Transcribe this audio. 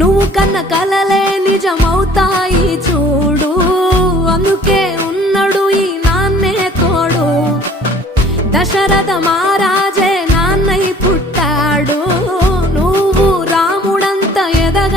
నువ్వు కన్న కలలే నిజమవుతాయి చూడు, అందుకే ఉన్నాడు ఈ నాన్నే తోడు. దశరథ మహారాజే నాన్నై పుట్టాడు, నువ్వు రాముడంత ఎదగ